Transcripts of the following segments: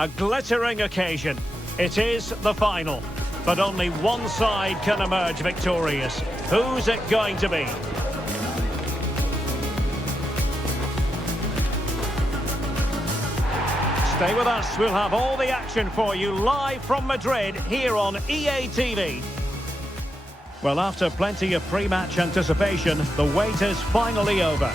A glittering occasion. It is the final. But only one side can emerge victorious. Who's it going to be? Stay with us. We'll have all the action for you live from Madrid here on EA TV. Well, after plenty of pre-match anticipation, the wait is finally over.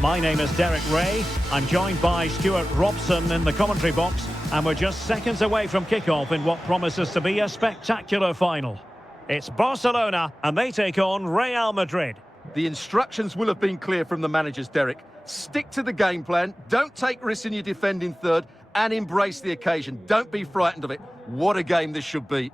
My name is Derek Ray. I'm joined by Stuart Robson in the commentary box, and we're just seconds away from kickoff in what promises to be a spectacular final. It's Barcelona, and they take on Real Madrid. The instructions will have been clear from the managers, Derek. Stick to the game plan, don't take risks in your defending third, and embrace the occasion. Don't be frightened of it. What a game this should be.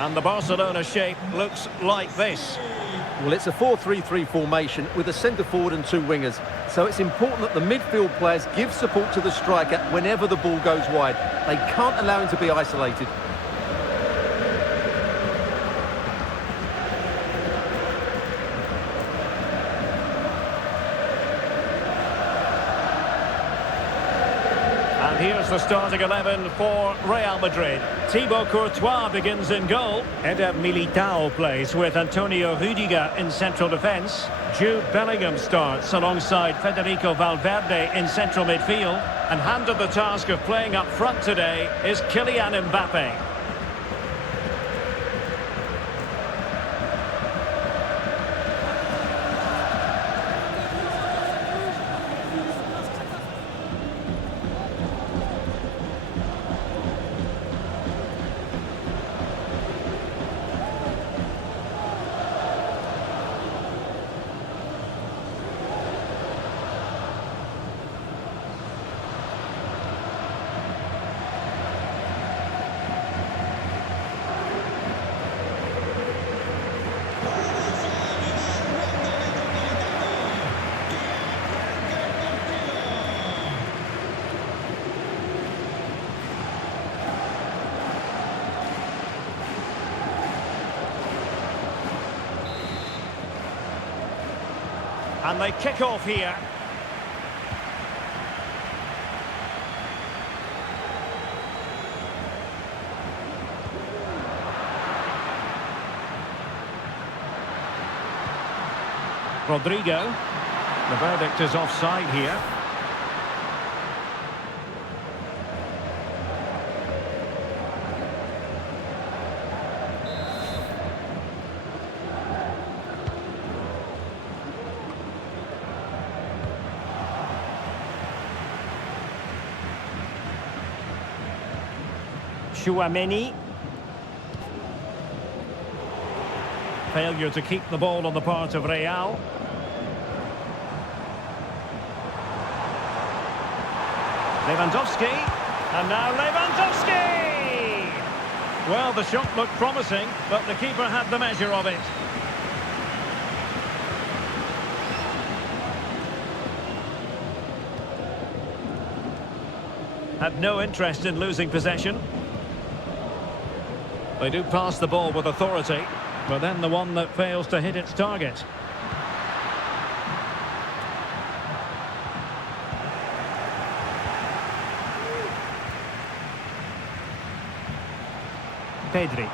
And the Barcelona shape looks like this. Well, it's a 4-3-3 formation with a centre forward and two wingers. So it's important that the midfield players give support to the striker whenever the ball goes wide. They can't allow him to be isolated. Here's the starting 11 for Real Madrid. Thibaut Courtois begins in goal. Eder Militao plays with Antonio Rüdiger in central defence. Jude Bellingham starts alongside Federico Valverde in central midfield. And handed the task of playing up front today is Kylian Mbappe. And they kick off here. Rodrigo. The verdict is offside here. Chouameni. Failure to keep the ball on the part of Real. Lewandowski. And now Lewandowski! Well, the shot looked promising, but the keeper had the measure of it. Had no interest in losing possession. They do pass the ball with authority, but then the one that fails to hit its target. Pedri.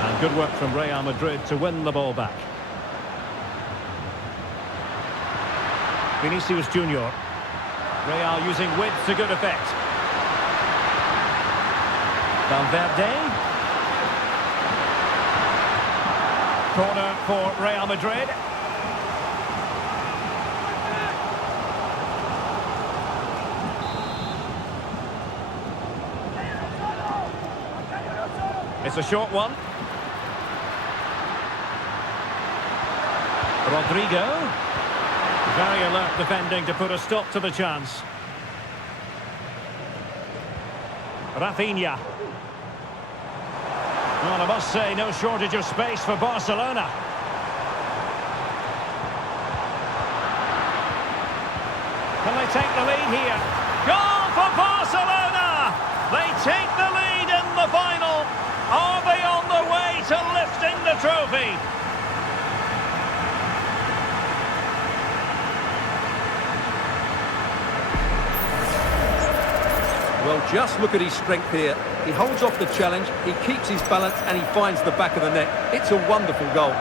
And good work from Real Madrid to win the ball back. Vinicius Junior. Real using width to good effect. Valverde. Corner for Real Madrid. It's a short one. Rodrigo. Very alert defending to put a stop to the chance. Rafinha. Well, I must say, no shortage of space for Barcelona. Can they take the lead here? Goal for Barcelona! They take the lead in the final. Are they on the way to lifting the trophy? Well, just look at his strength here. He holds off the challenge, he keeps his balance, and he finds the back of the net. It's a wonderful goal.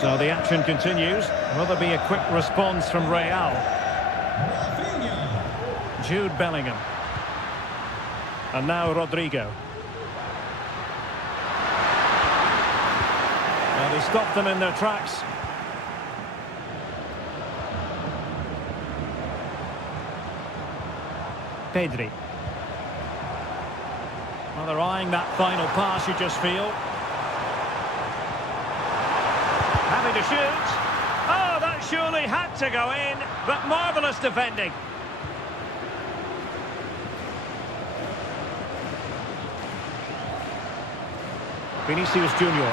So the action continues. Will there be a quick response from Real? Jude Bellingham. And now Rodrigo. Well, he stopped them in their tracks. Pedri. Well, they're eyeing that final pass, you just feel. Having to shoot. Oh, that surely had to go in, but marvellous defending. Vinicius Junior.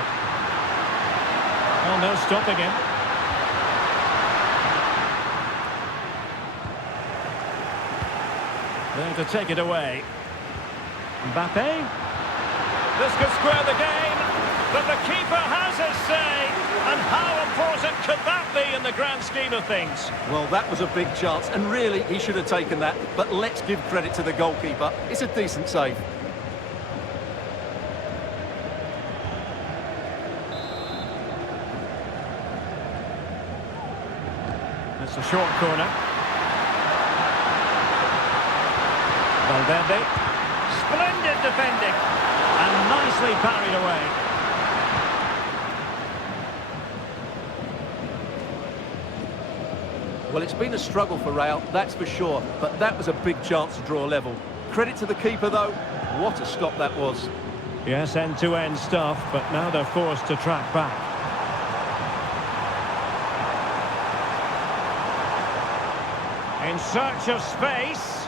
Oh, no stopping him. There to take it away. Mbappe. This could square the game, but the keeper has his say. And how important could that be in the grand scheme of things? Well, that was a big chance, and really, he should have taken that. But let's give credit to the goalkeeper. It's a decent save. It's a short corner. Valverde. Splendid defending. And nicely parried away. Well, it's been a struggle for Real, that's for sure, but that was a big chance to draw level. Credit to the keeper, though. What a stop that was. Yes, end-to-end stuff, but now they're forced to track back. In search of space.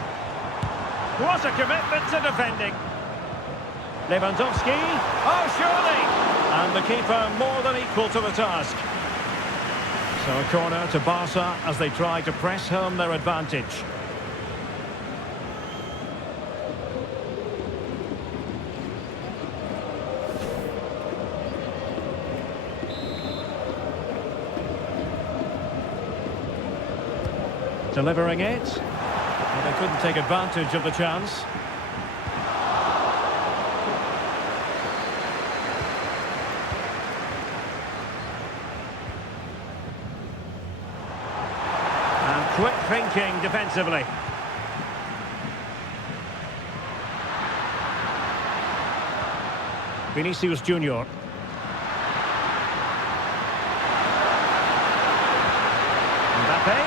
What a commitment to defending. Lewandowski. Oh, surely! And the keeper more than equal to the task. So a corner to Barca as they try to press home their advantage. Delivering it. Well, they couldn't take advantage of the chance. Quick thinking defensively. Vinicius Junior. Mbappe.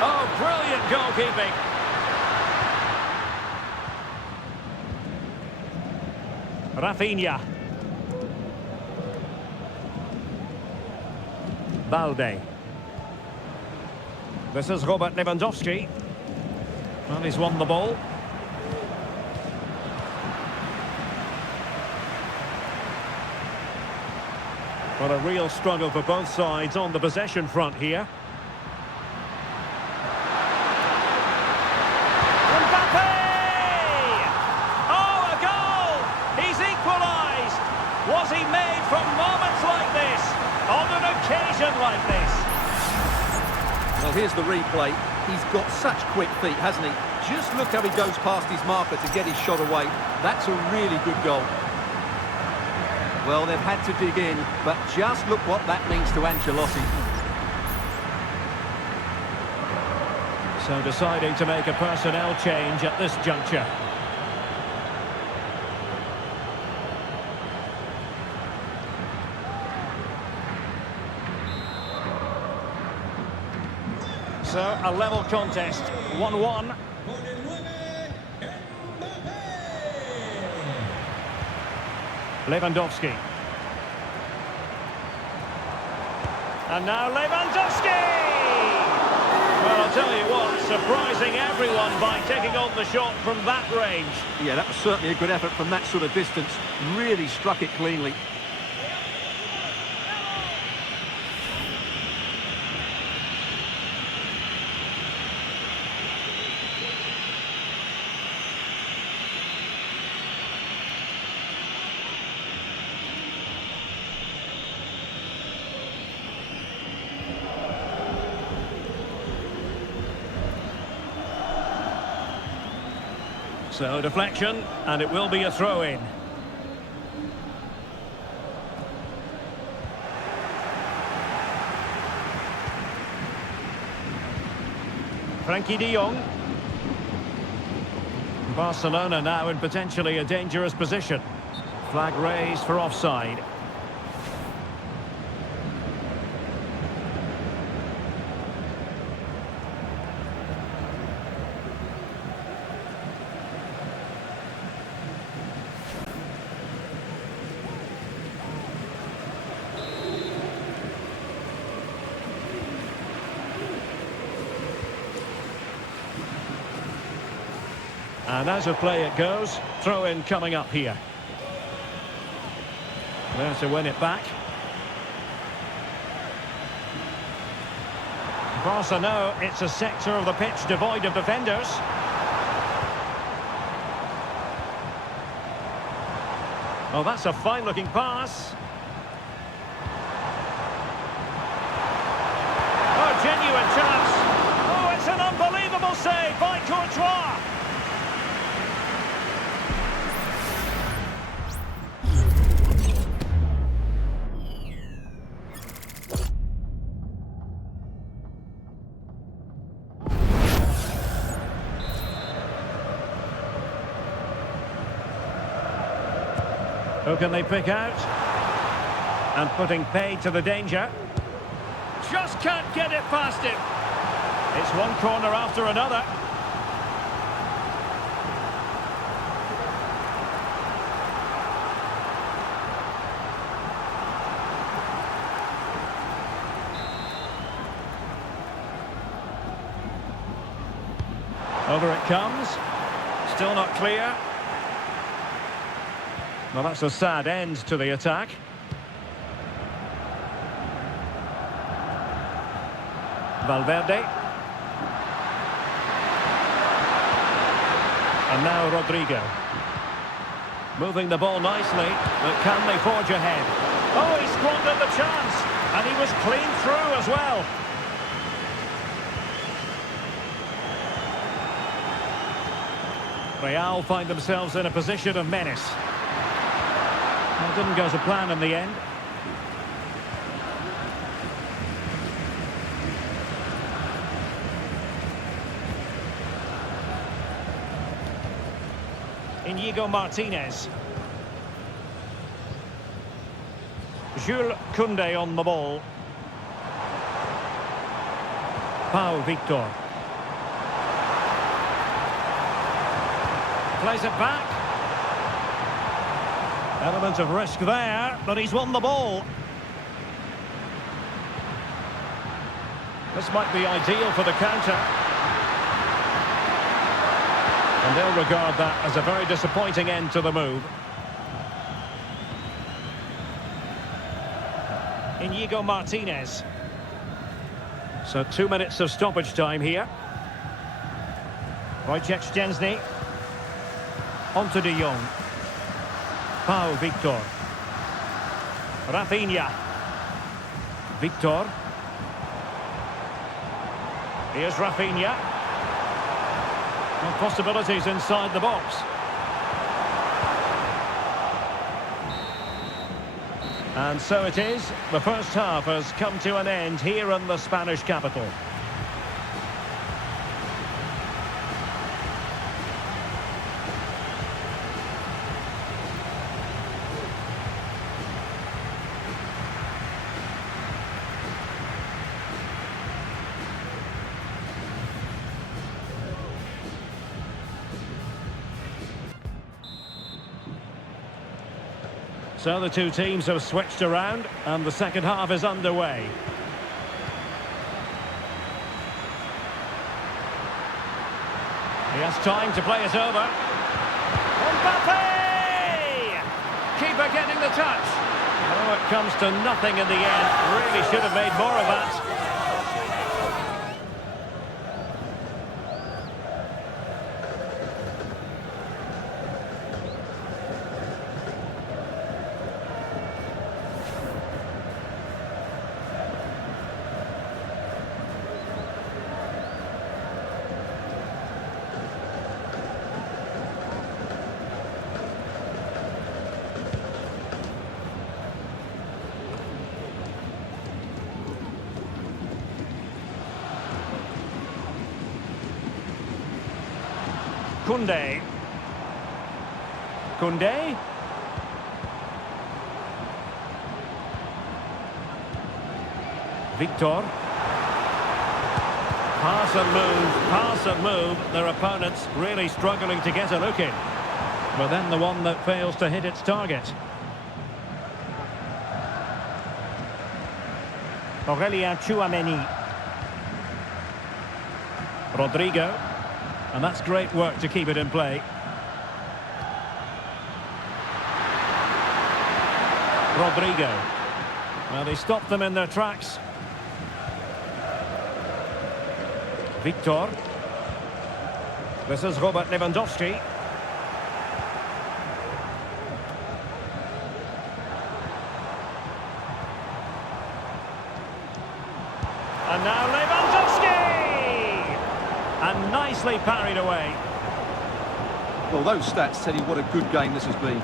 Oh, brilliant goalkeeping. Rafinha. Balde. This is Robert Lewandowski. Well, he's won the ball. Well, a real struggle for both sides on the possession front here. Mbappe! Oh, a goal! He's equalised! Was he made from moments like this? On an occasion like this? Well, here's the replay. He's got such quick feet, hasn't he? Just look how he goes past his marker to get his shot away. That's a really good goal. Well, they've had to dig in, but just look what that means to Ancelotti. So deciding to make a personnel change at this juncture. So, a level contest, 1-1. Lewandowski. And now Lewandowski! Well, I'll tell you what, surprising everyone by taking on the shot from that range. Yeah, that was certainly a good effort from that sort of distance. Really struck it cleanly. So deflection, and it will be a throw-in. Frankie de Jong. Barcelona now in potentially a dangerous position. Flag raised for offside. And as a play it goes, throw-in coming up here. There to win it back. Barca know it's a sector of the pitch devoid of defenders. Oh, that's a fine-looking pass. Oh, genuine chance. Oh, it's an unbelievable save by Courtois. Who can they pick out? And putting paid to the danger. Just can't get it past him. It's one corner after another. Over it comes. Still not clear. Well, that's a sad end to the attack. Valverde. And now Rodrigo. Moving the ball nicely, but can they forge ahead? Oh, he squandered the chance, and he was clean through as well. Real find themselves in a position of menace. Well, didn't go to plan in the end. Inigo Martinez. Jules Koundé on the ball. Pau Victor. Plays it back. Element of risk there, but he's won the ball. This might be ideal for the counter. And they'll regard that as a very disappointing end to the move. Inigo Martinez. So 2 minutes of stoppage time here. Wojciech Szczęsny. On to de Jong. Pau Victor. Rafinha. Victor. Here's Rafinha. No possibilities inside the box. And so it is. The first half has come to an end here in the Spanish capital. So the two teams have switched around and the second half is underway. He has time to play it over. Mbappe! Keeper getting the touch. Oh, it comes to nothing in the end. Really should have made more of that. Koundé. Koundé. Victor. Pass and move. Their opponents really struggling to get a look in. But then the one that fails to hit its target. Aurelien Tchouameni. Rodrigo. And that's great work to keep it in play. Rodrigo. Well, they stopped them in their tracks. Victor. This is Robert Lewandowski. And now Lewandowski! And nicely parried away. Well, those stats tell you what a good game this has been.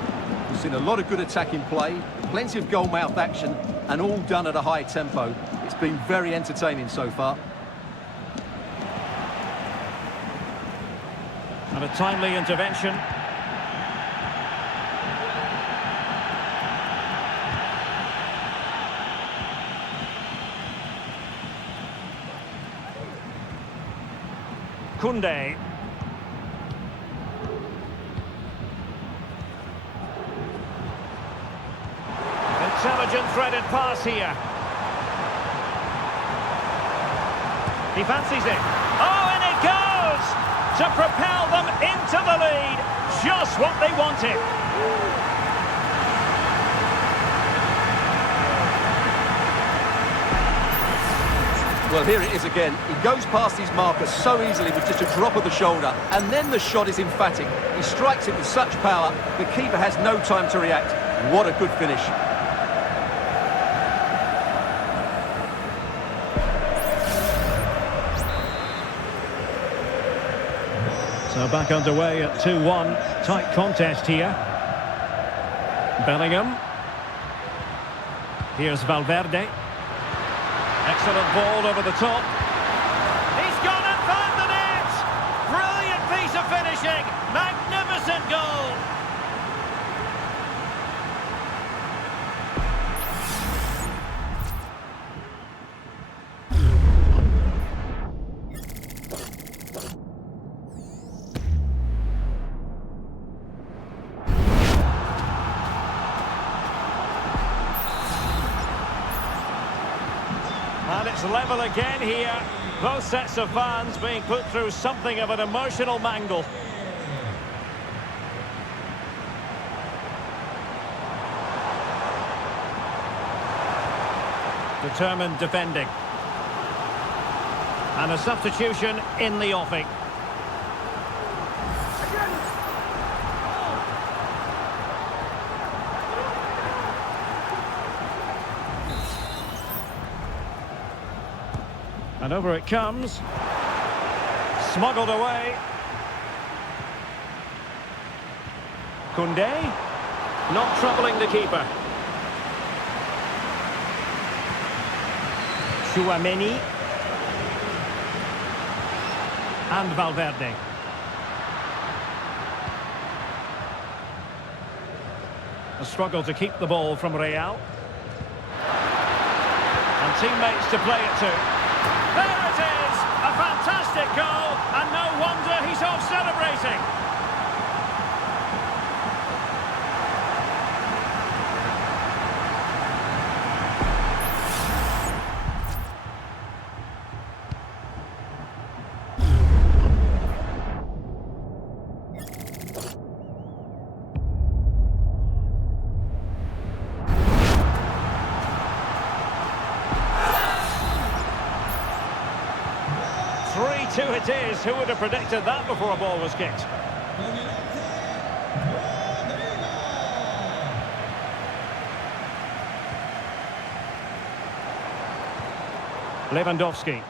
We've seen a lot of good attacking play, plenty of goal-mouth action, and all done at a high tempo. It's been very entertaining so far. And a timely intervention. Koundé. Intelligent threaded pass here. He fancies it. Oh, and it goes! To propel them into the lead. Just what they wanted. Well, here it is again. He goes past his marker so easily with just a drop of the shoulder, and then the shot is emphatic. He strikes it with such power, the keeper has no time to react. What a good finish. So back underway at 2-1. Tight contest here. Bellingham. Here's Valverde. Excellent ball over the top. He's gone and found the net! Brilliant piece of finishing! Magnificent goal! And it's level again here. Both sets of fans being put through something of an emotional mangle. Determined defending. And a substitution in the offing. And over it comes. Smuggled away. Koundé. Not troubling the keeper. Tchouameni. And Valverde. A struggle to keep the ball from Real. And teammates to play it to. There it is! A fantastic goal, and no wonder he's off celebrating. 3-2 it is. Who would have predicted that before a ball was kicked? Lewandowski.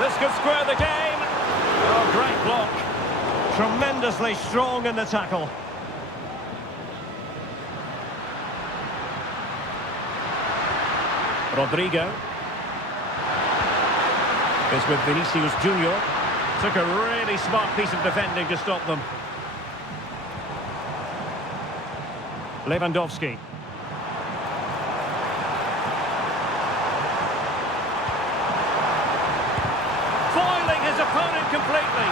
This could square the game. Oh, great block. Tremendously strong in the tackle. Rodrigo. Is with Vinicius Junior. Took a really smart piece of defending to stop them. Lewandowski. Foiling his opponent completely.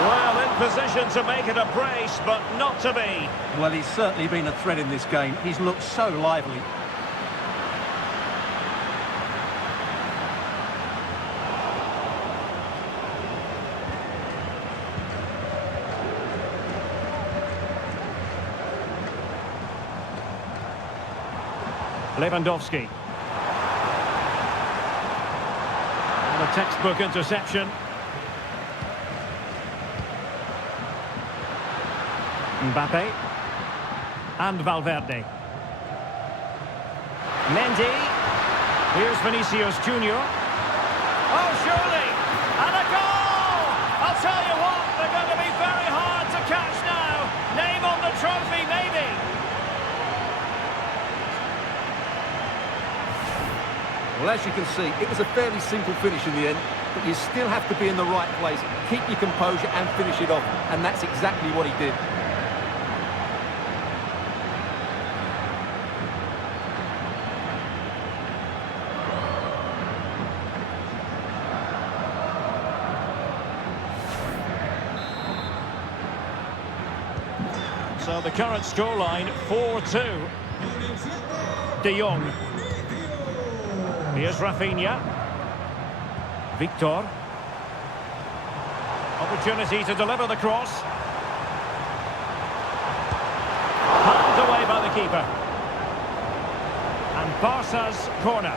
Well, in position to make it a brace, but not to be. Well, he's certainly been a threat in this game. He's looked so lively. Lewandowski. And a textbook interception. Mbappe. And Valverde. Mendy. Here's Vinicius Junior. Oh, surely! And a goal! I'll tell you what, they're going to be very hard to catch now. Name on the trophy, maybe. Well, as you can see, it was a fairly simple finish in the end, but you still have to be in the right place, keep your composure and finish it off, and that's exactly what he did. So the current scoreline, 4-2. De Jong. Here's Rafinha. Victor. Opportunity to deliver the cross. Handed away by the keeper. And Barca's corner.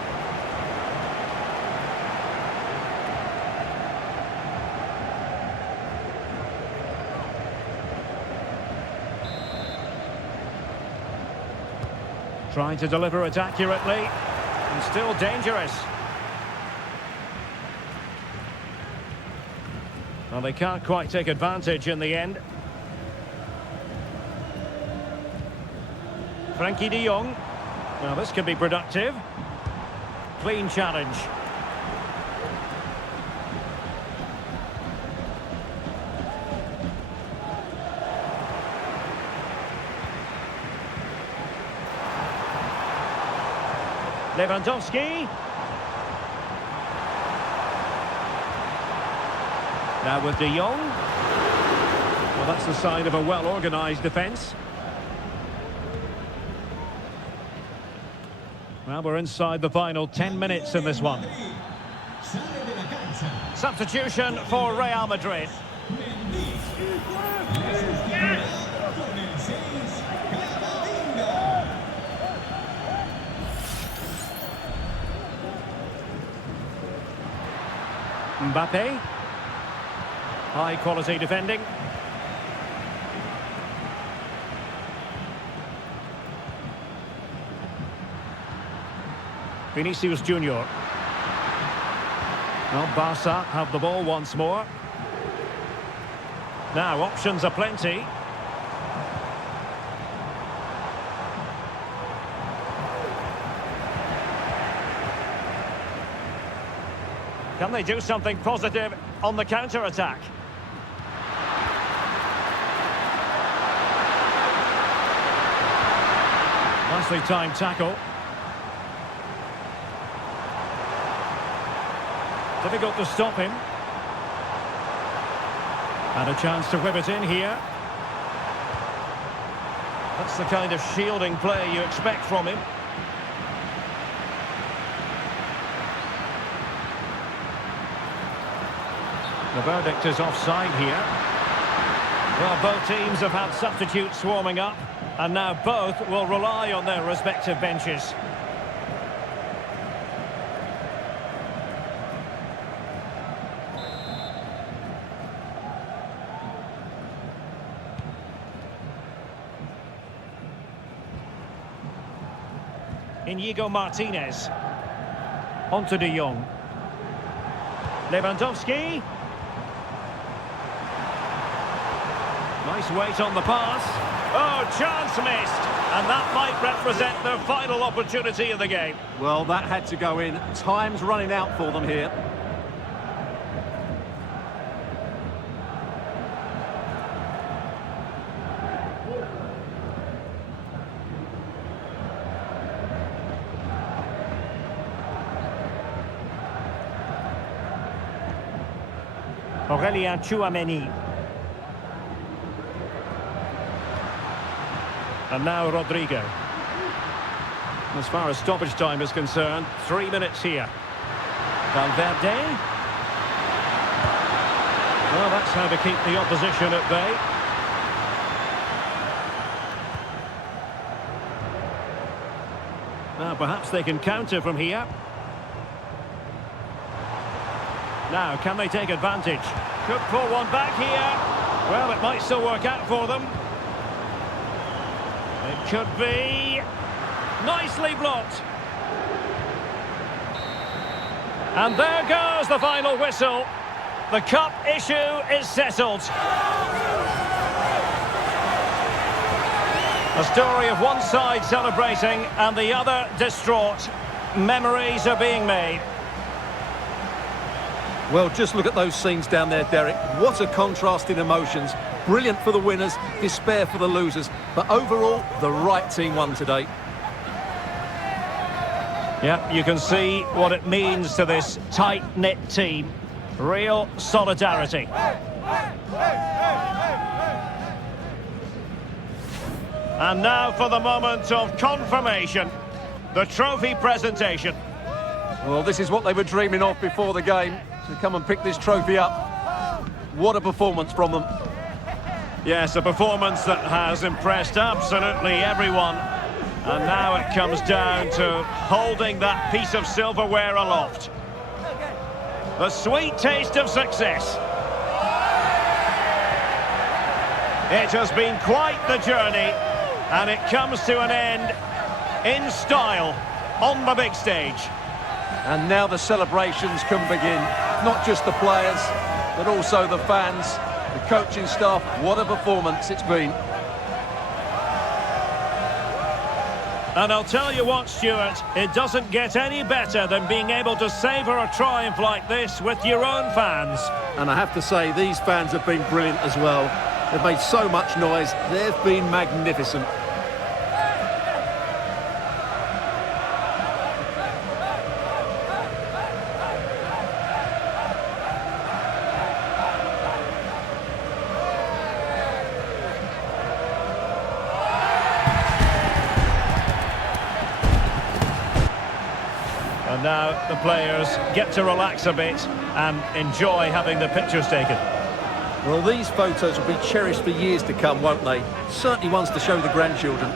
Trying to deliver it accurately. And still dangerous. Well, they can't quite take advantage in the end. Frankie de Jong. Well, this could be productive. Clean challenge. Lewandowski. Now with De Jong. Well, that's the sign of a well-organised defence. Well, we're inside the final 10 minutes in this one. Substitution for Real Madrid. Mbappe. High quality defending. Vinicius Junior. Well, Barca have the ball once more. Now, options are plenty. Can they do something positive on the counter-attack? Nicely timed tackle. Difficult to stop him. And a chance to whip it in here. That's the kind of shielding play you expect from him. The verdict is offside here. Well, both teams have had substitutes warming up, and now both will rely on their respective benches. Inigo Martinez. On to De Jong. Lewandowski. Nice weight on the pass. Oh, chance missed. And that might represent their final opportunity of the game. Well, that had to go in. Time's running out for them here. Aurélien Tchouameni. And now Rodrigo. As far as stoppage time is concerned, 3 minutes here. Valverde. Well, that's how to keep the opposition at bay. Now, perhaps they can counter from here. Now, can they take advantage? Could pull one back here. Well, it might still work out for them. It could be. Nicely blocked. And there goes the final whistle. The cup issue is settled. A story of one side celebrating and the other distraught. Memories are being made. Well, just look at those scenes down there, Derek. What a contrast in emotions. Brilliant for the winners, despair for the losers. But overall, the right team won today. Yeah, you can see what it means to this tight-knit team. Real solidarity. And now for the moment of confirmation. The trophy presentation. Well, this is what they were dreaming of before the game. To come and pick this trophy up. What a performance from them. Yes, a performance that has impressed absolutely everyone. And now it comes down to holding that piece of silverware aloft. The sweet taste of success. It has been quite the journey, and it comes to an end in style on the big stage. And now the celebrations can begin. Not just the players, but also the fans, the coaching staff. What a performance it's been. And I'll tell you what, Stuart, it doesn't get any better than being able to savour a triumph like this with your own fans. And I have to say, these fans have been brilliant as well. They've made so much noise. They've been magnificent. And now the players get to relax a bit and enjoy having the pictures taken. Well, these photos will be cherished for years to come, won't they? Certainly ones to show the grandchildren.